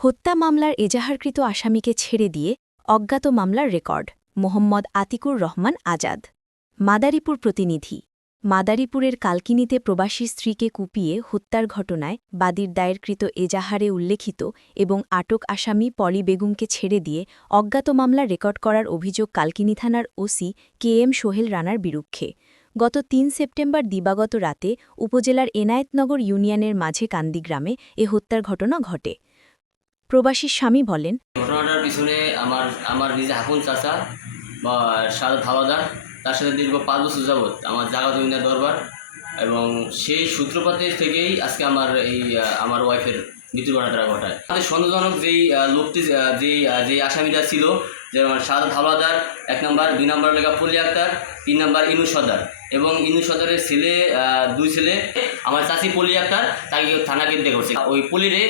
হত্যা মামলার এজাহারকৃত আসামিকে ছেড়ে দিয়ে অজ্ঞাত মামলার রেকর্ড। মোহাম্মদ আতিকুর রহমান আজাদ। মাদারীপুর প্রতিনিধি। মাদারীপুরের কালকিনিতে প্রবাসী স্ত্রীকে কুপিয়ে হত্যার ঘটনায় বাদীর দায়েরকৃত এজাহারে উল্লেখিত এবং আটক আসামি পলি বেগুমকে ছেড়ে দিয়ে অজ্ঞাত মামলা রেকর্ড করার অভিযোগ কালকিনি থানার ওসি কে এম সোহেল রানার বিরুদ্ধে গত তিন সেপ্টেম্বর দিবাগত রাতে উপজেলার এনায়েতনগর ইউনিয়নের মাঝে কান্দি গ্রামে এ হত্যার ঘটনা ঘটে। প্রবাসীর স্বামী বলেন, ঘটনাটার পিছনে আমার আমার নিজে হাকুন চাচা বা সাদা হাওয়াদার তার সাথে দীর্ঘ পাঁচ বছর যাবৎ আমার জাগা জমিদার দরবার এবং সেই সূত্রপাতের থেকেই আজকে আমার এই আমার ওয়াইফের মৃত্যু ঘটনাটা ঘটায়। আমাদের সন্দেহজনক যেই লোকটি যেই যেই আসামিটা ছিল যেমন সাদা হাওলাদার, এক নম্বর, দুই নম্বর লেখা ফলি আক্তার তিন নম্বর ইনু সর্দার। এবং ইনু সর্দারের ছেলে দুই ছেলে, আমার চাষি পলি আক্তার, তাকে থানাকে দিয়ে করছে। ওই পলিরে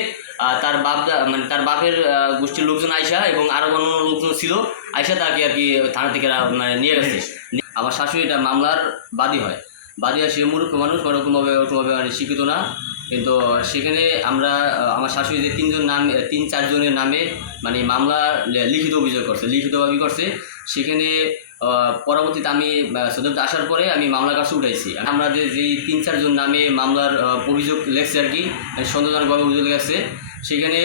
তার বাপ মানে তার বাপের গোষ্ঠীর লোকজন আয়সা এবং আরও অন্য লোকজন ছিল। আয়সা তাকে আর কি থানা থেকে মানে নিয়ে গেছে। আমার শাশুড়ি এটা মামলার বাদী হয়। বাদী হয় সে মূর্খ মানুষ ওরকমভাবে ওরকমভাবে মানে শিক্ষিত না। কিন্তু সেখানে আমরা আমার শাশুড়ি যে তিনজন নাম তিন চারজনের নামে মানে মামলা লিখিত অভিযোগ করছে। লিখিতভাবে করছে। সেখানে পরবর্তীতে আমি সদরতে আসার পরে আমি মামলার কাছে উঠাইছি। আমরা যে যেই তিন চারজন নামে মামলার অভিযোগ লেখছে আর কি মানে সন্দেহজনকভাবে অভিযোগ লেখছে সেখানে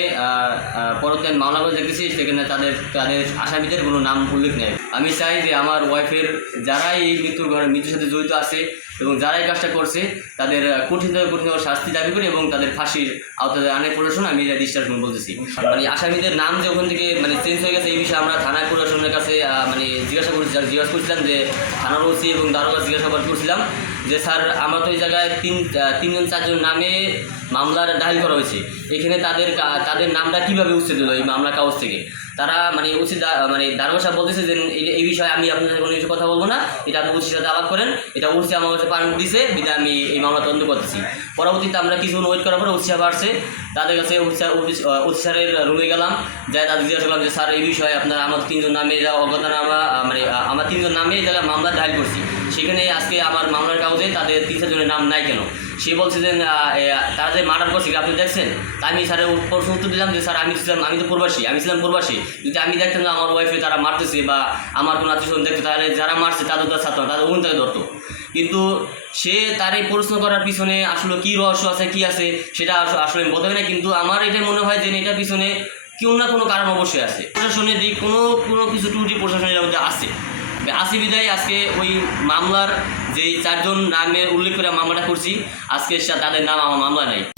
পরবর্তী আমি মামলা করে দেখেছি সেখানে তাদের তাদের আসামিদের কোনো নাম উল্লেখ নেই। আমি চাই যে আমার ওয়াইফের যারাই এই মৃত্যুর ঘরে মৃত্যুর সাথে জড়িত আছে এবং যারা এই কাজটা করছে তাদের আহ, কঠিন থেকে কঠিন শাস্তি দাবি করি এবং তাদের ফাঁসির আওতায় আনে প্রশাসন আমি এটা ডিসচার্জ বলতেছি। মানে আসামিদের নাম যে ওখান থেকে মানে চেঞ্জ হয়ে গেছে এই বিষয়ে আমরা থানা প্রশাসনের কাছে মানে জিজ্ঞাসা করেছি জিজ্ঞাসা করছিলাম যে থানার ওসি এবং দারোগা জিজ্ঞাসাবাদ করছিলাম যে, স্যার, আমরা তো এই জায়গায় তিন তিনজন, চারজন নামে মামলার ডায়াল করা হয়েছে। এখানে তাদের তাদের নামটা কীভাবে উচ্ছেদ হলো এই মামলা কাগজ থেকে? তারা মানে উচিত মানে দারোগা সাহেব বলতেছে যে, এই- বিষয়ে আমি আপনার সাথে কোনো কিছু কথা বলব না। এটা আপনি উচিত সাথে আলাপ করেন। এটা উচিত আমার কাছে পারমিট দিছে। বিধায় আমি এই মামলা তদন্ত করতেছি। পরবর্তীতে আমরা কিছুক্ষণ ওয়েট করার পরে উচিত সাহেব আসছে তাদের কাছে স্যারের রুমে গেলাম। যাই তাদের জিজ্ঞাসা করলাম যে, স্যার, এই বিষয়ে আপনার আমার তিনজন নামে যা অজ্ঞাতনামা তিনজন নামে জায়গায় মামলা ডায়াল করছি। সেখানে আজকে আমার মামলার কাগজে তাদের তিন চারজনের নাম নাই কেন? সে বলছে যে তারা যে মার্ডার করছে আপনি দেখছেন? তা আমি স্যারের প্রশ্ন উত্তর দিলাম যে স্যার আমি ছিলাম আমি তো প্রবাসী আমি ছিলাম প্রবাসী। যদি আমি দেখতাম যে আমার ওয়াইফে তারা মারতেছে বা আমার কোনো আত্মীয় দেখতো তাহলে যারা মারছে তাদের তো ছাত্র না, তাদের ওখান থেকে ধরতো। কিন্তু সে তার এই প্রশ্ন করার পিছনে আসলে কী রহস্য আছে কি আছে সেটা আস- আসলে বোধ হয় না। কিন্তু আমার এটা মনে হয় যে এটার পিছনে কেউ না কোনো কারণ অবশ্যই আছে। প্রশাসনের দিক কোনো কোনো কিছু ত্রুটি প্রশাসনের মধ্যে আছে। আসি বিদায়, আজকে ওই মামলার যেই চারজন নামে উল্লেখ করে মামলাটা করছি, আজকে তাদের নাম আমার মামলা নাই।